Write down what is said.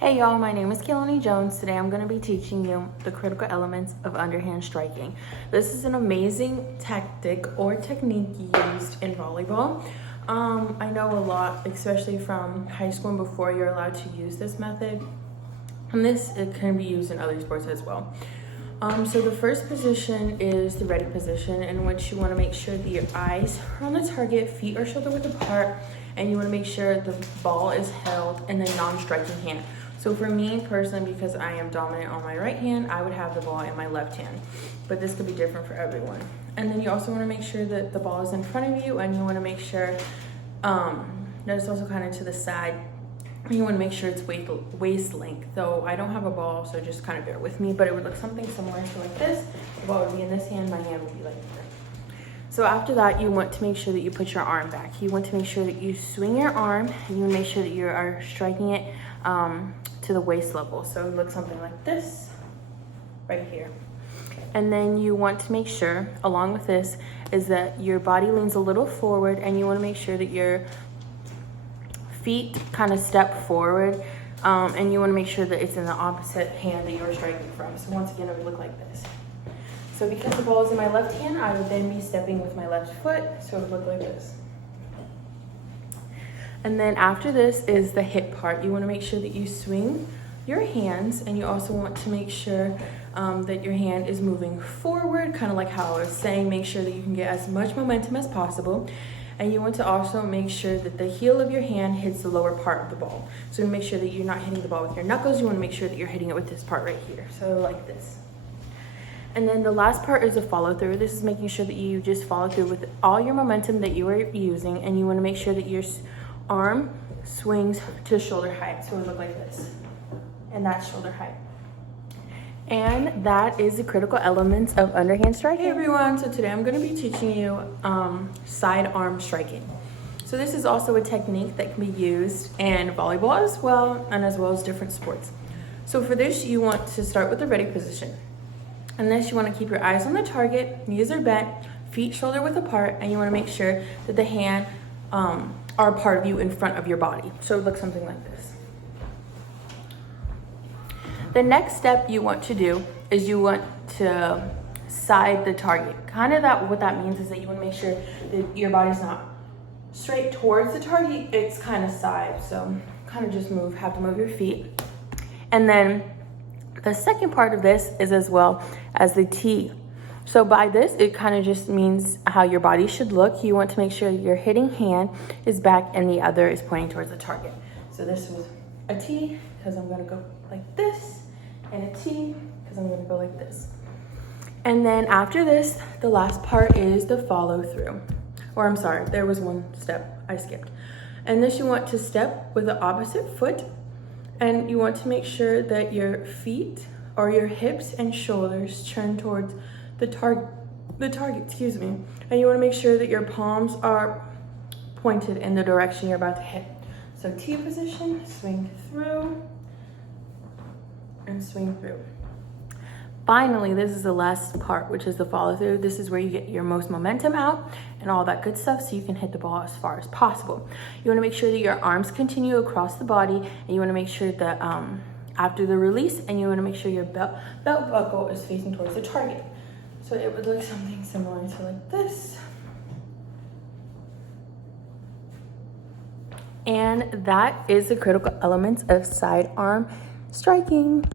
Hey y'all, my name is Kelani Jones. Today I'm going to be teaching you the critical elements of underhand striking. This is an amazing tactic or technique used in volleyball. I know a lot, especially from high school and before, you're allowed to use this method. And it can be used in other sports as well. So the first position is the ready position, in which you want to make sure that your eyes are on the target, feet are shoulder width apart, and you want to make sure the ball is held in the non-striking hand. So for me personally, because I am dominant on my right hand, I would have the ball in my left hand, but this could be different for everyone. And then you also want to make sure that the ball is in front of you, and you want to make sure that it's also kind of to the side. You want to make sure it's waist length. Though I don't have a ball, so just kind of bear with me, but it would look something similar to like this. The ball would be in this hand, my hand would be like this. So after that, you want to make sure that you put your arm back. You want to make sure that you swing your arm, and you want to make sure that you are striking it to the waist level. So it looks something like this right here. And then you want to make sure, along with this, is that your body leans a little forward, and you want to make sure that your feet kind of step forward, and you want to make sure that it's in the opposite hand that you're striking from. So once again, it would look like this. So because the ball is in my left hand, I would then be stepping with my left foot, so it would look like this. And then after this is the hip part. You want to make sure that you swing your hands, and you also want to make sure that your hand is moving forward, kind of like how I was saying. Make sure that you can get as much momentum as possible. And you want to also make sure that the heel of your hand hits the lower part of the ball. So make sure that you're not hitting the ball with your knuckles. You want to make sure that you're hitting it with this part right here. So like this. And then the last part is a follow through. This is making sure that you just follow through with all your momentum that you are using. And you want to make sure that your arm swings to shoulder height. So it would look like this. And that's shoulder height. And that is the critical elements of underhand striking. Hey everyone, so today I'm going to be teaching you side arm striking. So this is also a technique that can be used in volleyball as well, and as well as different sports. So for this, you want to start with the ready position. And this, you want to keep your eyes on the target, knees are bent, feet shoulder width apart, and you want to make sure that the hand are a part of you in front of your body. So it looks something like this. The next step you want to do is you want to side the target. What that means is that you want to make sure that your body's not straight towards the target, it's kind of side. So kind of just have to move your feet. And then the second part of this is as well as the T. So by this, it kind of just means how your body should look. You want to make sure your hitting hand is back and the other is pointing towards the target. So this was a T, because I'm going to go like this, and a T, because I'm going to go like this. And then after this, the last part is the follow through. Or I'm sorry, there was one step I skipped. And this, you want to step with the opposite foot, and you want to make sure that your feet or your hips and shoulders turn towards the target, And you want to make sure that your palms are pointed in the direction you're about to hit. So T position, swing through, and swing through. Finally, this is the last part, which is the follow through. This is where you get your most momentum out and all that good stuff, so you can hit the ball as far as possible. You want to make sure that your arms continue across the body, and you want to make sure that after the release, and you want to make sure your belt buckle is facing towards the target. So it would look something similar to like this. And that is the critical elements of side arm striking.